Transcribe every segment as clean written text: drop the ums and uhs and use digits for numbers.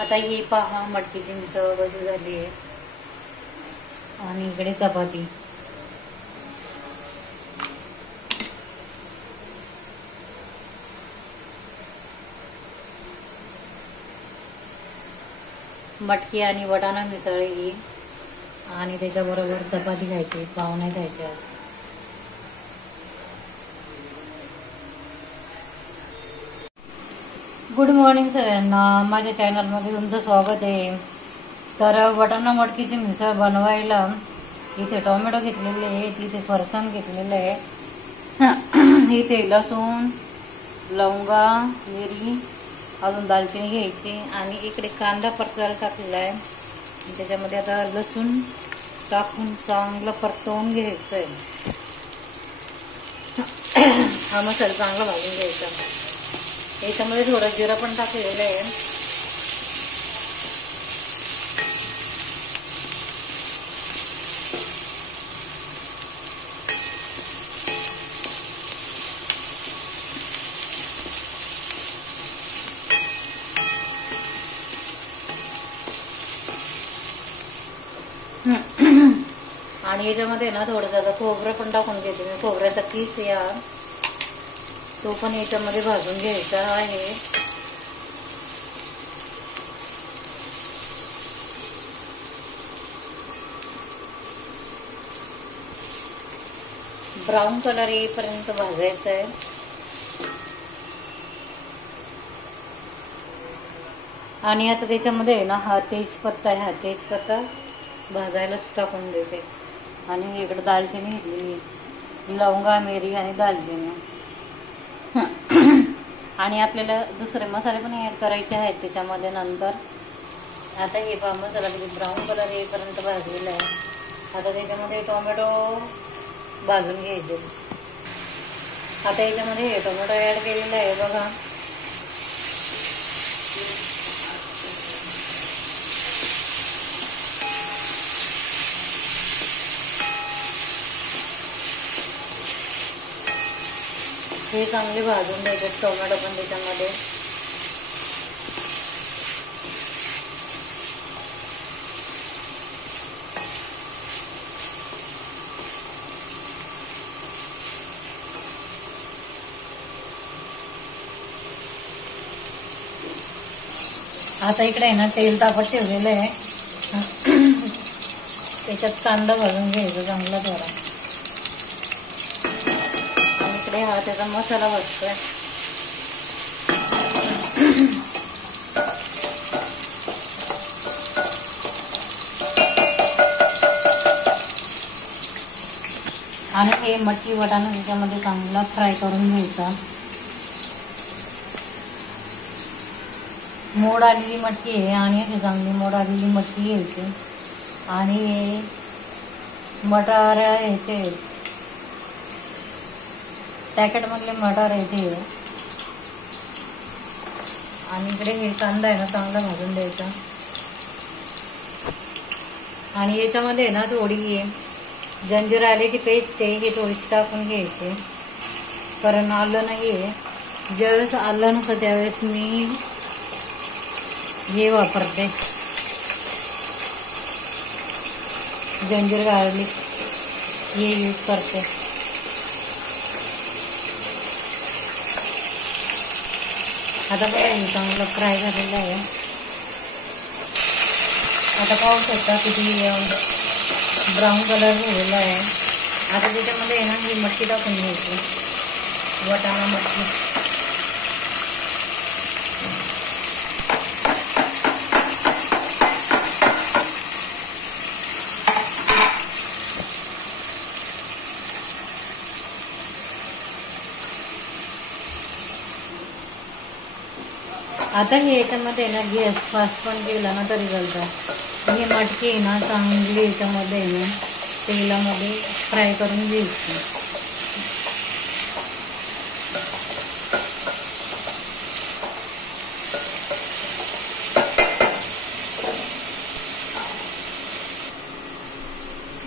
आता ही पहा मटकीची मिसळ कशी झाली आहे आणि इकडे चपाती. मटकी आणि वटाणा मिसळ ही आणि त्याच्याबरोबर चपाती खायची, पाव नाही खायचे आज. गुड मॉर्निंग सगळ्यांना, माझ्या चॅनलमध्ये तुमचं स्वागत आहे. तर वटाणा मटकीची मिसळ बनवायला इथे टोमॅटो घेतलेले आहे, इथे फरसाण घेतलेलं आहे, इथे लसूण, लवंगा, मिरी, अजून दालचिनी घ्यायची आणि इकडे कांदा परतायला टाकलेला आहे. त्याच्यामध्ये आता लसूण टाकून चांगलं परतवून घ्यायचं आहे. हा मसाला चांगला भाजून घ्यायचा. याच्यामध्ये थोडं जिरं पण टाकलेलं आहे. आणि याच्यामध्ये ना थोडंसं आता खोबरं पण टाकून घेते मी. खोबऱ्याचा किस या तो पण याच्यामध्ये भाजून घ्यायचा आहे. ब्राऊन कलर येईपर्यंत भाजायचा आहे. आणि आता त्याच्यामध्ये ना हा तेजपत्ता आहे, हा तेजपत्ता भाजायला टाकून देते. आणि इकडे दालचिनी घेतली, लवंगा, मिरी आणि दालचिनी. आणि आपल्याला दुसरे मसाले पण ॲड करायचे आहेत त्याच्यामध्ये नंतर. आता हे पहा मसाला ब्राऊन कलर येईपर्यंत भाजलेला आहे. आता त्याच्यामध्ये टोमॅटो भाजून घ्यायचे. आता याच्यामध्ये हे टोमॅटो ॲड केलेला आहे बघा. हे चांगले भाजून द्यायचे टोमॅटो पण त्याच्यामध्ये. आता इकडे आहे ना तेल तापत ठेवलेलं आहे. त्याच्यात कांदा भाजून घ्यायचा चांगला थोडा. हा त्याचा मसाला भाजतोय. आणि हे मटकी वटाणा त्याच्यामध्ये चांगला फ्राय करून घ्यायचा. मोड आलेली मटकी आहे आणि अशी चांगली मोड आलेली मटकी घ्यायची. आणि मटार याचे पॅकेटमधले मटार आहे ते. आणि इकडे हे कांदा आहे ना चांगला भाजून द्यायचा. आणि याच्यामध्ये ना थोडी जंजीर आल्याची पेस्ट आहे, ही थोडीशी टाकून घ्यायची. कारण आलं नाही आहे. ज्यावेळेस आलं नसतं त्यावेळेस मी हे वापरते, जंजीर गार्लिक हे यूज करते. आता बघा हे चांगलं फ्राय झालेलं आहे. आता पाहू शकता किती ब्राऊन कलर झालेला आहे. आता त्याच्यामध्ये आहे ना ही मटकी टाकून घ्यायची, वटाणा मटकी. आता हे याच्यामध्ये ना गॅस फास्ट पण केला ना तरी चालतं. ही मटकी आहे ना चांगली याच्यामध्ये आहे ना तेलामध्ये फ्राय करून घ्यायची.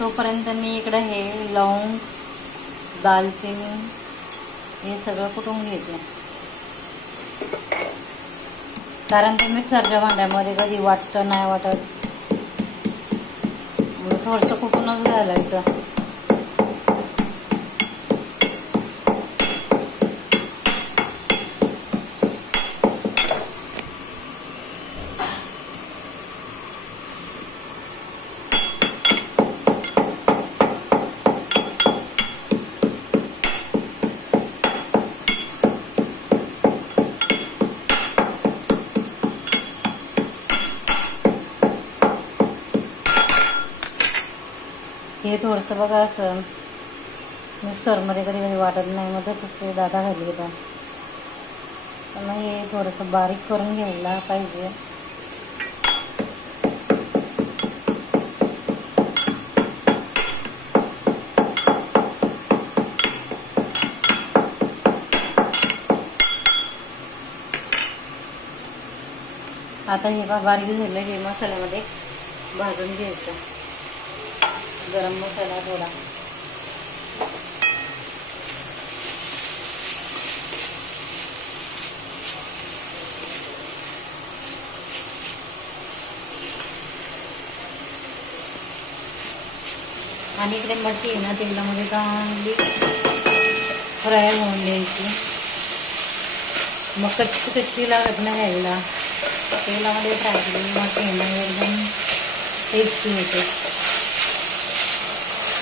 तोपर्यंत मी इकडे हे लवंग, दालचिनी हे सगळं कुटून घेते. कारण ते मिक्सरच्या भांड्यामध्ये कधी वाटतं नाही वाटत, थोडंसं कुठूनच घालायचं. हे थोडंसं बघा असं मिक्सरमध्ये कधी कधी वाटत नाही, मग तसंच ते दादा घाली होता. पण हे थोडंसं बारीक करून घ्यायला पाहिजे. आता हे बारीक झालं, हे मसाल्यामध्ये भाजून घ्यायचं. गरम मसाला थोडा, आणि इकडे मटकी आहे ना तेलामध्ये चांगली फ्राय होऊन द्यायची. मग कच्ची कच्ची लागत नाही घ्यायला. तेलामध्ये फ्राय केलेली मटकी आहे ना एकदम टेस्टी होते.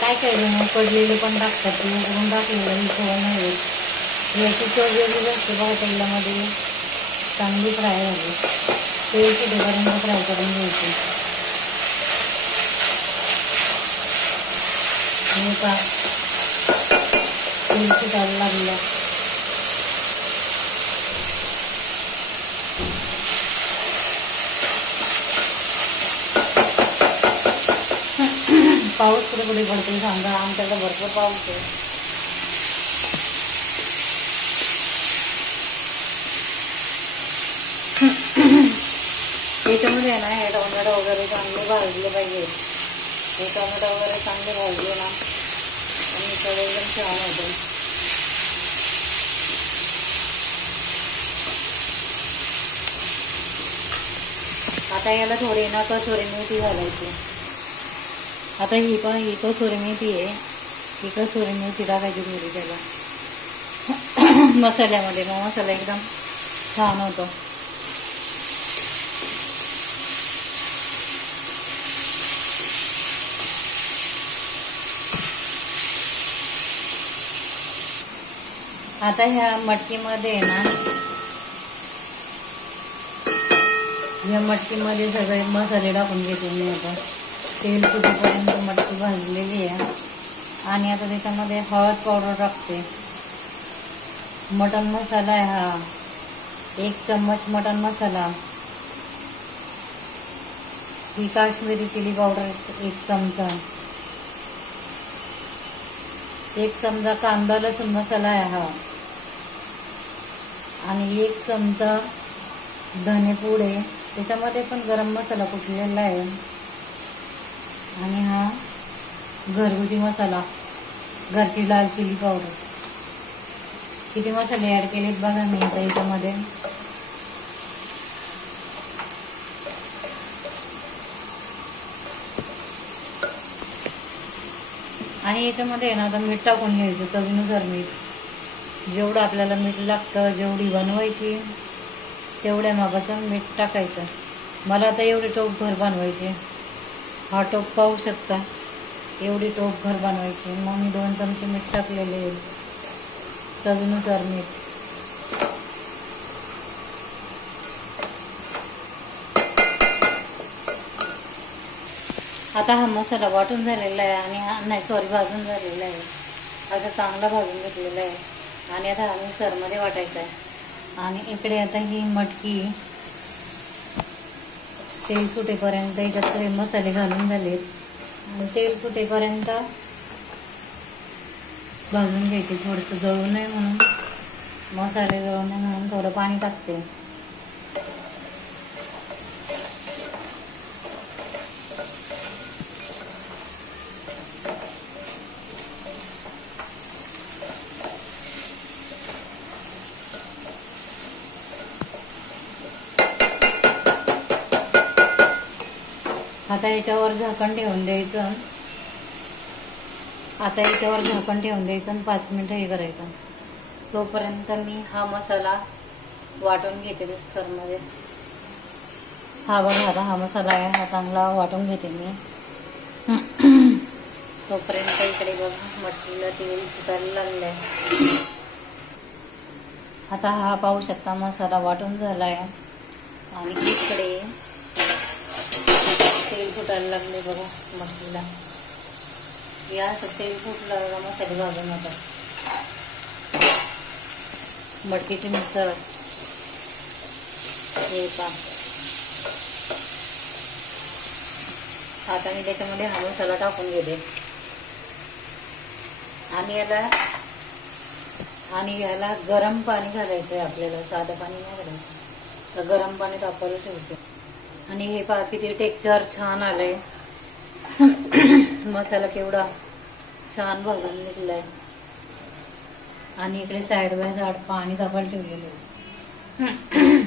काय काय जण पडलेलं पण टाकतात, ते उकडून टाकलेलं ही चव नाही होत. याची चव वेगळी असते बघा. तेलामध्ये चांगली फ्राय झाली, तेल सुटेपर्यंत फ्राय करून घ्यायची. आणि का तेल सुटायला लागलं पाऊस कुठे कुठे पडते सांगा, आमच्याकडे भरपूर पाऊस आहे. त्याच्यामध्ये आहे ना हे टोमॅटो वगैरे चांगले भाजले पाहिजे. हे टोमॅटो वगैरे चांगले भाजले ना आणि सगळं एकदम छान होतं. आता याला थोडी ना कसुरी मेथी घालायची. आता ही कसुरी मेथी आहे, ही कसुरी मेथी टाकायची थोडी त्याला मसाल्यामध्ये, मग मसाला एकदम छान होतो. आता ह्या मटकीमध्ये ना, या मटकीमध्ये सगळे मसाले टाकून घेते मी. आता तेल सुटेपर्यंत मटकी भाजलेली आहे. आणि आता त्याच्यामध्ये हळद पावडर टाकते. मटन मसाला आहे हा, 1 चम्मच मटन मसाला. ही काश्मीरी चिली पावडर 1 चमचा. 1 चमचा कांदा लसूण मसाला आहे हा. आणि 1 चमचा धनेपूड आहे, त्याच्यामध्ये पण गरम मसाला कुटलेला आहे. आणि हा घरगुती मसाला, घरची लाल चिली पावडर. किती मसाले ॲड केलेत बघा मी आता याच्यामध्ये. आणि याच्यामध्ये आहे ना आता मीठ टाकून घ्यायचं, चवीनुसार मीठ. जेवढं आपल्याला मीठ लागतं, जेवढी बनवायची तेवढ्या मापाचं मीठ टाकायचं. मला आता एवढी टोपभर बनवायची. हा टोप पाहू शकता, एवढी टोपभर बनवायची. मग मी 2 चमचे मीठ टाकलेले, चवीनुसार मीठ. आता हा मसाला वाटून झालेला आहे आणि भाजून झालेला आहे. आता चांगला भाजून घेतलेला आहे. आणि आता हा मिक्सरमध्ये वाटायचा आहे. आणि इकडे आता ही मटकी तेल सुटेपर्यंत याच्यात सगळे मसाले घालून झालेत. आणि तेल सुटेपर्यंत भाजून घ्यायचे. थोडंसं जळू नये म्हणून, मसाले जळू नये म्हणून थोडं पाणी टाकते. आता याच्यावर झाकण ठेवून द्यायचं. आता याच्यावर झाकण ठेवून द्यायचं आणि 5 मिनिटं हे करायचं. तोपर्यंत मी हा मसाला वाटून घेते मिक्सरमध्ये. हा बघा, आता हा मसाला आहे, हा चांगला वाटून घेते मी. तोपर्यंत इकडे बघा मटकीला तेल सुटायला लागलं आहे. आता हा पाहू शकता मसाला वाटून झाला आहे आणि इकडे तेल सुटायला लागले बघा मटकीला. या असं तेल सुटलं बघा मसाले भाजून. आता मटकीची मिसळ हे पा. आता मी त्याच्यामध्ये हा मसाला टाकून घेते आणि याला गरम पाणी घालायचं आहे आपल्याला, साधं पाणी नाही घालायचं. तर गरम पाणी तापवायला ठेवते. आणि हे पहा किती टेक्स्चर छान आलंय. मसाला केवढा छान भाजून निघलाय. आणि इकडे साईड बाय साईड पाणी तापायला ठेवलेलं आहे.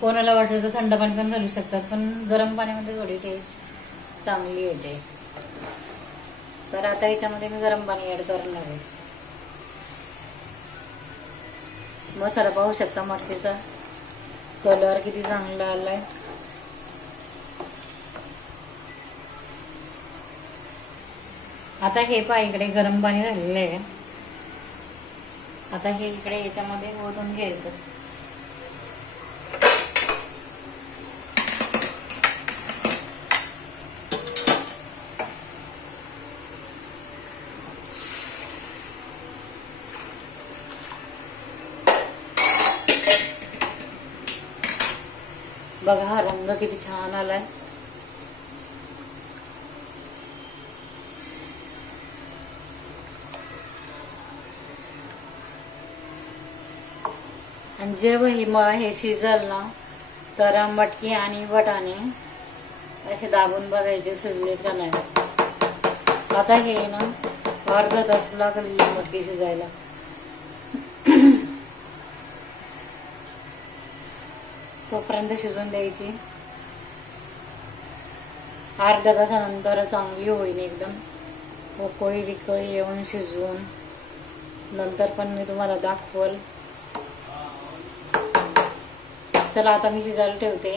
कोणाला वाटलं तर थंड पाणी पण घालू शकतात, पण गरम पाण्यामध्ये थोडी टेस्ट चांगली येते. तर आता याच्यामध्ये मी गरम पाणी ऍड करणार आहे. मसाला पाहू शकता मटकीचा कलर किती चांगला आलाय. आता हे पहा इकडे गरम पाणी झालेलं आहे. आता हे इकडे याच्यामध्ये ओतून घ्यायचं. बघा हा रंग किती छान आलाय. आणि जेव्हा हे शिजल ना तर मटकी आणि वाटाणे असे दाबून बघायचे शिजले का नाही. आता हे ना अर्धा तास लागेल मटकी शिजायला. तोपर्यंत शिजून द्यायची. अर्ध्या तासानंतर चांगली होईल एकदम उकळी विकळी येऊन शिजवून. नंतर पण मी तुम्हाला दाखवल. चला आता मी शिजायला ठेवते.